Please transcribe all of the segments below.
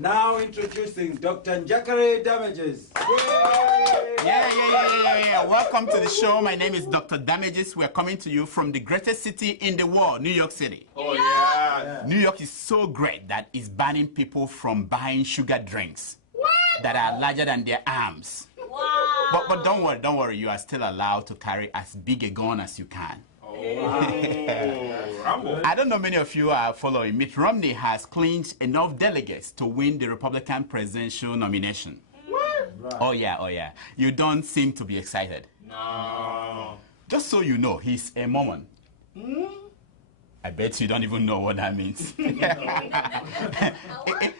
And now introducing Dr. Njakare Damages. Yeah. Welcome to the show. My name is Dr. Damages. We're coming to you from the greatest city in the world, New York City. Oh, yeah. New York is so great that it's banning people from buying sugar drinks that are larger than their arms. Wow. But don't worry. You are still allowed to carry as big a gun as you can. I don't know many of you are following. Mitt Romney has clinched enough delegates to win the Republican presidential nomination. Right. Oh yeah. You don't seem to be excited. No. Just so you know, he's a Mormon. I bet you don't even know what that means.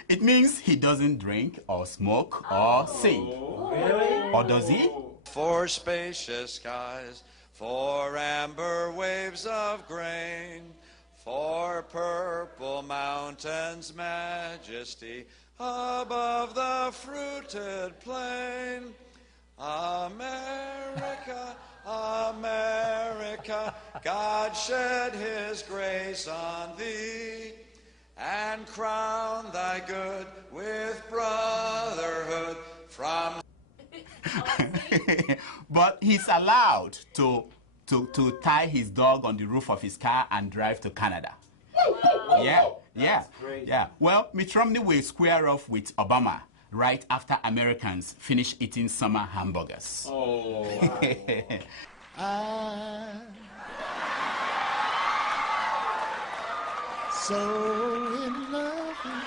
It means he doesn't drink or smoke or sing. Really? Or does he? For spacious skies, for amber waves of grain, for purple mountains' majesty above the fruited plain. America, America, God shed his grace on thee and crown thy good with brotherhood from... But he's allowed to tie his dog on the roof of his car and drive to Canada. Yeah. Well, Mitt Romney will square off with Obama right after Americans finish eating summer hamburgers. Oh. So in love with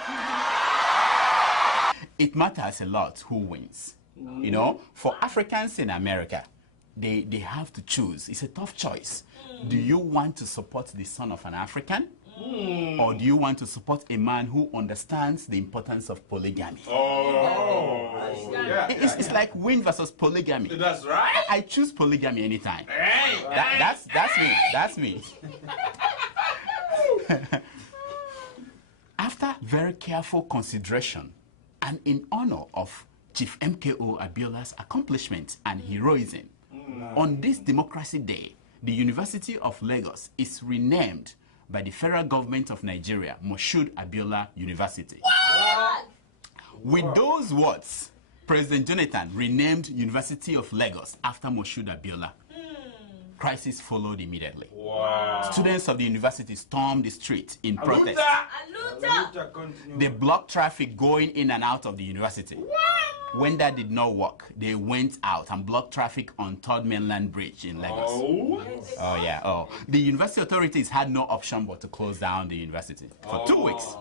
you. It matters a lot who wins. You know, for Africans in America, they have to choose. It's a tough choice. Do you want to support the son of an African? Or do you want to support a man who understands the importance of polygamy? It's like win versus polygamy. That's right. I choose polygamy anytime. Hey, That's me. After very careful consideration and in honor of Chief MKO Adeola's accomplishments and heroism, on this Democracy Day, the University of Lagos is renamed by the federal government of Nigeria, Moshood Abiola University. What? With those words, President Jonathan renamed University of Lagos after Moshood Abiola. Crisis followed immediately. wow. Students of the university stormed the street in protest. Aluta. They blocked traffic going in and out of the university. When that did not work, they went out and blocked traffic on 3rd Mainland Bridge in Lagos. Oh. The university authorities had no option but to close down the university for 2 weeks.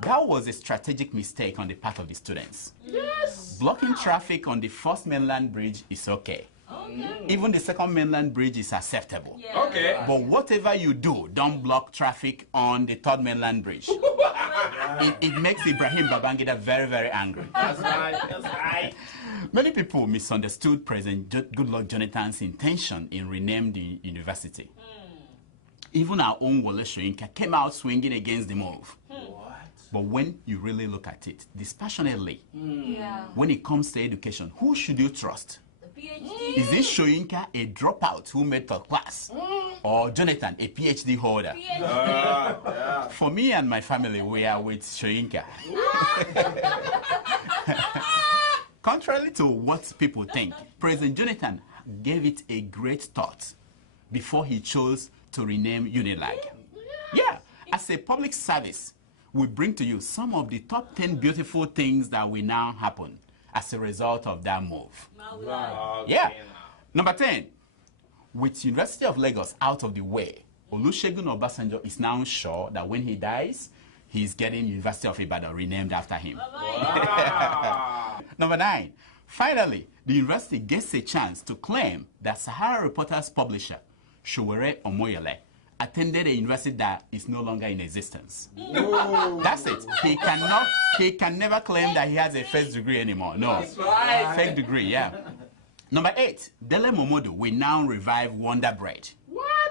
That was a strategic mistake on the part of the students. Yes. Blocking traffic on the 1st Mainland Bridge is okay. Even the 2nd Mainland Bridge is acceptable. Yeah. Okay. But whatever you do, don't block traffic on the 3rd Mainland Bridge. It makes Ibrahim Babangida very, very angry. That's right. Many people misunderstood President Goodluck Jonathan's intention in renaming the university. Even our own Wole Soyinka came out swinging against the move. But when you really look at it dispassionately, when it comes to education, who should you trust? PhD. Is this Soyinka a dropout who made third class? Or Jonathan, a PhD holder? For me and my family, we are with Soyinka. Contrary to what people think, President Jonathan gave it a great thought before he chose to rename Unilag. Yeah, as a public service, we bring to you some of the top 10 beautiful things that will now happen as a result of that move. Yeah. Number 10, with University of Lagos out of the way, Olusegun Obasanjo is now sure that when he dies, he's getting University of Ibadan renamed after him. Number 9, finally, the university gets a chance to claim that Sahara Reporters publisher, Showore Omoyele, attended a university that is no longer in existence. That's it. He can never claim that he has a first degree anymore. No. Fake degree, yeah. Number 8, Dele Momodu will now revive Wonder Bread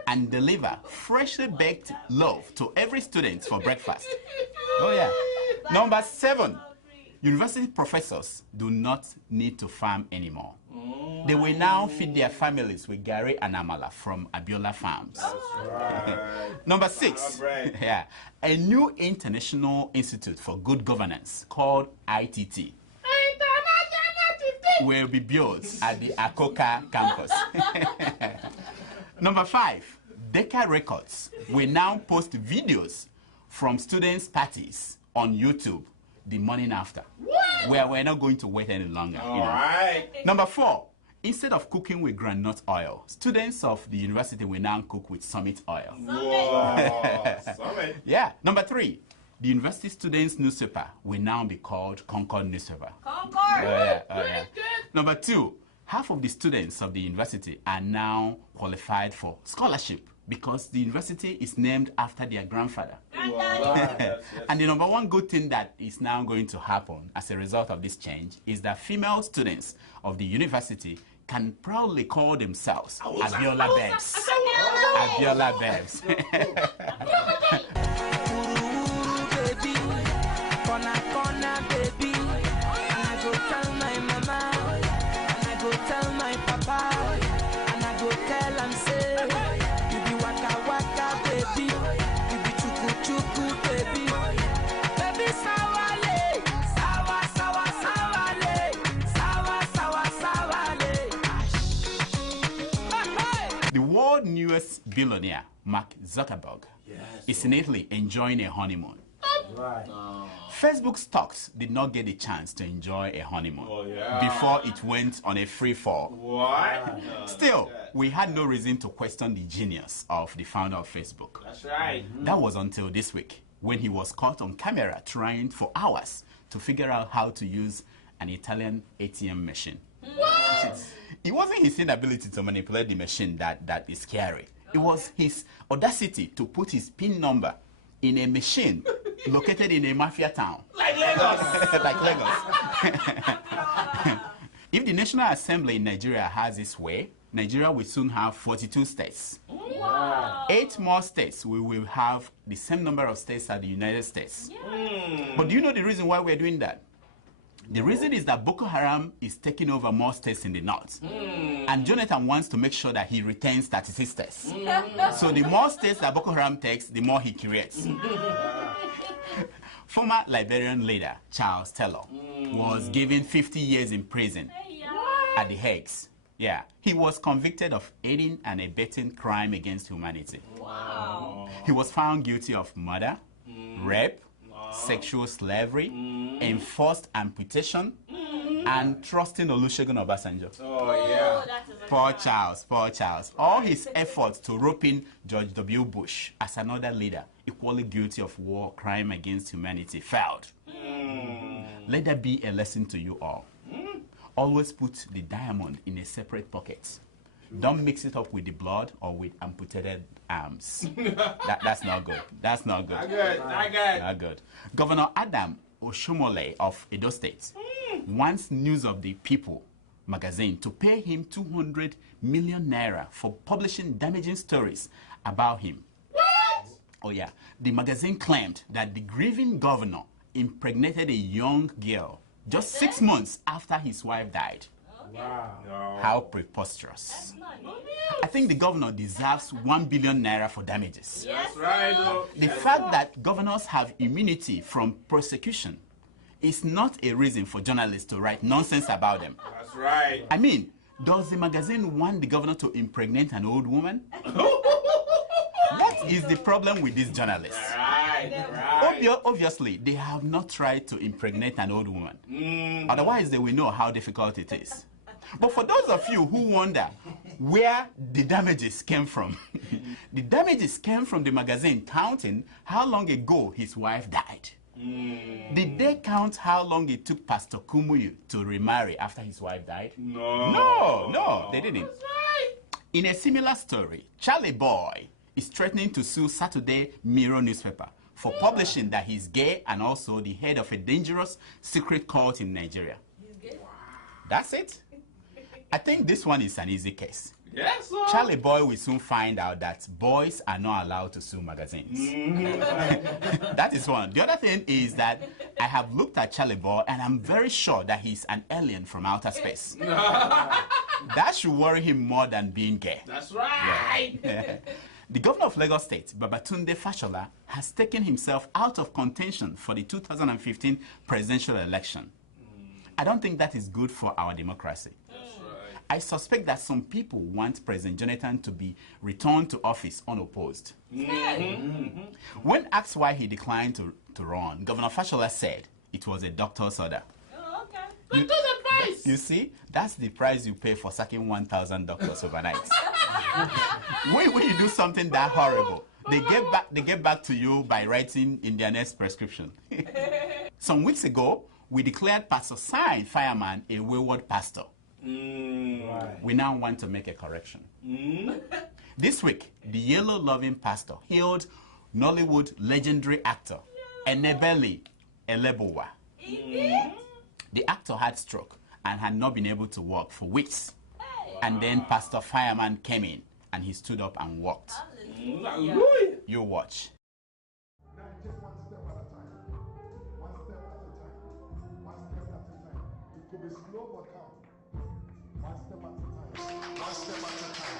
and deliver freshly baked loaf to every student for breakfast. Oh yeah. Number 7, university professors do not need to farm anymore. They will now feed their families with Gary and Amala from Adeola farms. Number 6, yeah, a new international institute for good governance called ITT will be built at the Akoka campus. Number 5, Decca Records will now post videos from students' parties on YouTube the morning after. Where we're not going to wait any longer. Number 4, instead of cooking with groundnut oil, students of the university will now cook with Summit oil. Summit. Yeah. Number 3, the university students' newspaper will now be called Concord newspaper. Concord. Number 2, half of the students of the university are now qualified for scholarship because the university is named after their grandfather. And the number 1 good thing that is now going to happen as a result of this change is that female students of the university can proudly call themselves Adeola Babes. Adeola Babes. The world's newest billionaire, Mark Zuckerberg, is in Italy enjoying a honeymoon. Facebook stocks did not get a chance to enjoy a honeymoon before it went on a free fall. Still, we had no reason to question the genius of the founder of Facebook. That's right. That was until this week, when he was caught on camera trying for hours to figure out how to use an Italian ATM machine. It wasn't his inability to manipulate the machine that is scary. It was his audacity to put his PIN number in a machine located in a mafia town. Like Lagos. Like Lagos. If the National Assembly in Nigeria has its way, Nigeria will soon have 42 states. 8 more states, we will have the same number of states as the United States. But do you know the reason why we're doing that? The reason is that Boko Haram is taking over more states in the north. And Jonathan wants to make sure that he retains 36 states. So the more states that Boko Haram takes, the more he creates. Former Liberian leader Charles Taylor was given 50 years in prison at the Hague. Yeah, he was convicted of aiding and abetting crime against humanity. He was found guilty of murder, rape, sexual slavery, enforced amputation, and trusting Olusegun Obasanjo. Poor Charles, poor Charles. All his efforts to rope in George W. Bush as another leader, equally guilty of war crime against humanity, failed. Let that be a lesson to you all. Always put the diamond in a separate pocket. Don't mix it up with the blood or with amputated arms. That's not good. That's not good. Not good. Not good. Not good. Governor Adam Oshomole of Edo State wants News of the People magazine to pay him 200 million naira for publishing damaging stories about him. What? Oh yeah. The magazine claimed that the grieving governor impregnated a young girl just 6 months after his wife died. No. How preposterous. I think the governor deserves 1 billion naira for damages. That's right. Look. The fact that governors have immunity from prosecution is not a reason for journalists to write nonsense about them. That's right. I mean, does the magazine want the governor to impregnate an old woman? What is the problem with these journalists? Right. Obviously, they have not tried to impregnate an old woman. Otherwise, they will know how difficult it is. But for those of you who wonder where the damages came from, the damages came from the magazine counting how long ago his wife died. Did they count how long it took Pastor Kumuyu to remarry after his wife died? No, they didn't. In a similar story, Charlie Boy is threatening to sue Saturday Mirror newspaper for publishing that he's gay and also the head of a dangerous secret cult in Nigeria. That's it. I think this one is an easy case. Yes, sir. Charlie Boy will soon find out that boys are not allowed to sue magazines. That is one. The other thing is that I have looked at Charlie Boy and I'm very sure that he's an alien from outer space. That should worry him more than being gay. That's right. Yeah. The governor of Lagos State, Babatunde Fashola, has taken himself out of contention for the 2015 presidential election. I don't think that is good for our democracy. I suspect that some people want President Jonathan to be returned to office unopposed. When asked why he declined to run, Governor Fashola said it was a doctor's order. Oh, okay. Doctor's advice. You see, that's the price you pay for sacking 1,000 doctors overnight. when you do something that horrible, they get back to you by writing in their next prescription. Some weeks ago, we declared Pastor Sign Fireman a wayward pastor. We now want to make a correction. This week, the yellow-loving pastor hailed Nollywood legendary actor Enebeli Elebowa. The actor had stroke and had not been able to walk for weeks. And then Pastor Fireman came in and he stood up and walked. Hallelujah. You watch. Just one step at a time. One step at a time. One step at a time. It could be slow but calm. One step at a time. One step at a time.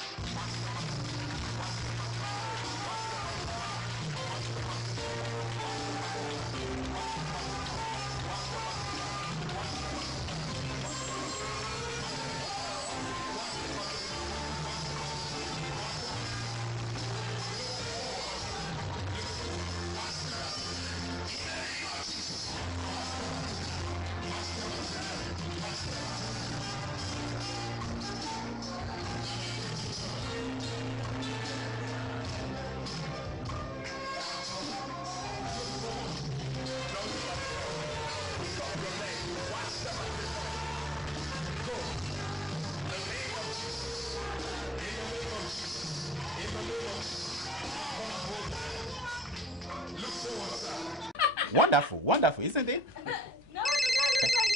Wonderful, wonderful, isn't it? No, it does not look like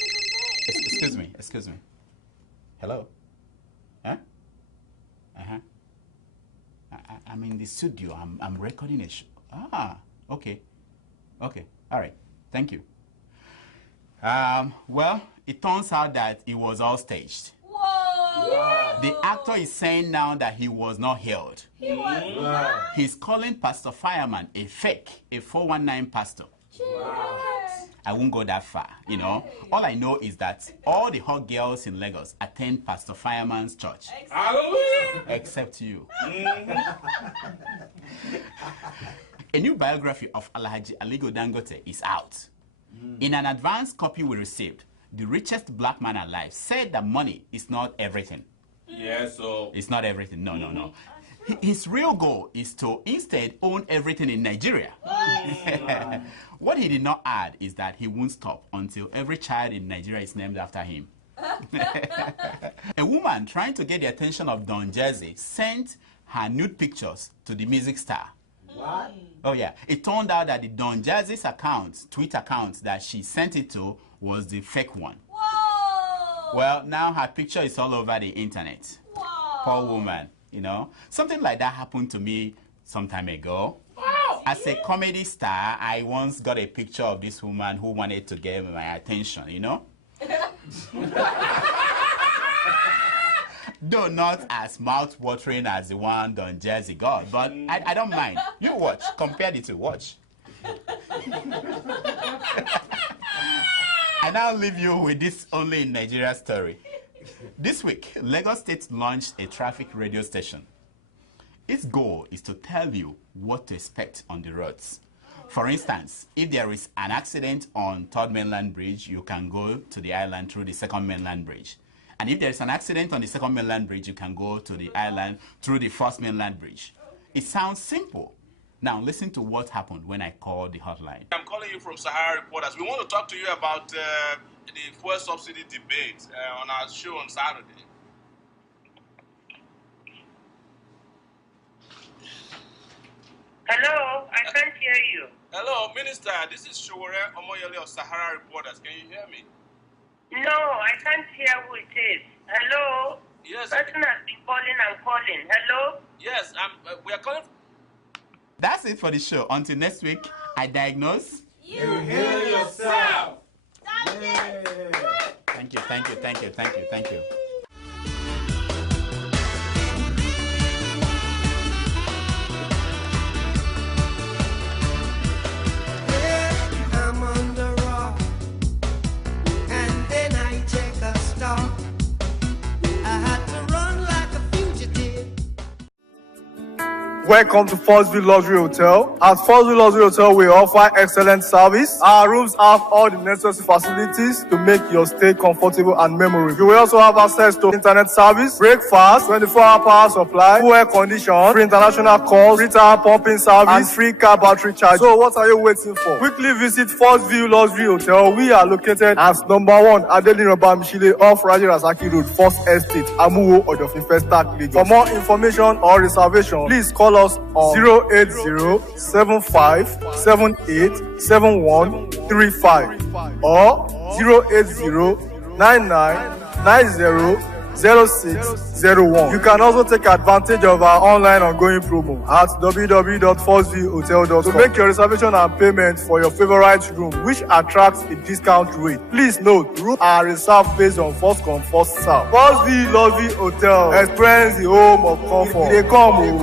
you can sing. Excuse me. Hello? Huh? Uh-huh. I'm in the studio. I'm recording a show. Ah, okay. Okay, all right. Thank you. Well, it turns out that it was all staged. Whoa! The actor is saying now that he was not healed. He was not. He's calling Pastor Fireman a fake, a 419 pastor. I won't go that far, you know. All I know is that all the hot girls in Lagos attend Pastor Fireman's church. Hallelujah. Except you. A new biography of Alhaji Aligo Dangote is out. In an advance copy we received, the richest black man alive said that money is not everything. Yes, so. It's not everything. No. His real goal is to instead own everything in Nigeria. What he did not add is that he won't stop until every child in Nigeria is named after him. A woman trying to get the attention of Don Jazzy sent her nude pictures to the music star. What? Oh yeah, it turned out that the Don Jazzy's account, Twitter account that she sent it to was the fake one. Whoa! Well, now her picture is all over the internet. Whoa! Poor woman, you know. Something like that happened to me some time ago. Wow. As a comedy star, I once got a picture of this woman who wanted to get my attention, you know. Though not as mouth-watering as the one Don Jazzy got, but I don't mind. You watch. Compare the two. Watch. I now leave you with this only in Nigeria story. This week, Lagos State launched a traffic radio station. Its goal is to tell you what to expect on the roads. For instance, if there is an accident on 3rd Mainland Bridge, you can go to the island through the 2nd Mainland Bridge. And if there is an accident on the 2nd Mainland Bridge, you can go to the island through the 1st Mainland Bridge. It sounds simple. Now, listen to what happened when I called the hotline. I'm calling you from Sahara Reporters. We want to talk to you about the fuel subsidy debate on our show on Saturday. Hello, I can't hear you. Hello, Minister. This is Showore Omoyele of Sahara Reporters. Can you hear me? No, I can't hear who it is. Hello? Yes. Person has been calling and calling. Hello? Yes. We are calling. That's it for the show. Until next week, I diagnose. You heal yourself. That's it. Thank you, thank you, thank you, thank you, thank you. I'm on the rock, and then I take a stop. I had to run like a fugitive. Welcome to Forstview Luxury Hotel. At Forstview Luxury Hotel, we offer excellent service. Our rooms have all the necessary facilities to make your stay comfortable and memorable. You will also have access to internet service, breakfast, 24-hour power supply, full air condition, free international calls, free tire pumping service, and free car battery charge. So what are you waiting for? Quickly visit Forstview Luxury Hotel. We are located at number 1 Adeola Mishile off Raji Rasaki Road, First Estate, Amuwo, Odofin Festac, Lagos. For more information or reservation, please call us on 080-7578-7135 or 080-9990-0601. You can also take advantage of our online ongoing promo at www.forceviewhotel.com to make your reservation and payment for your favorite room, which attracts a discount rate. Please note, rooms are reserved based on first come, first serve. Forstview Luxury Hotel. Experience the home of comfort. They come.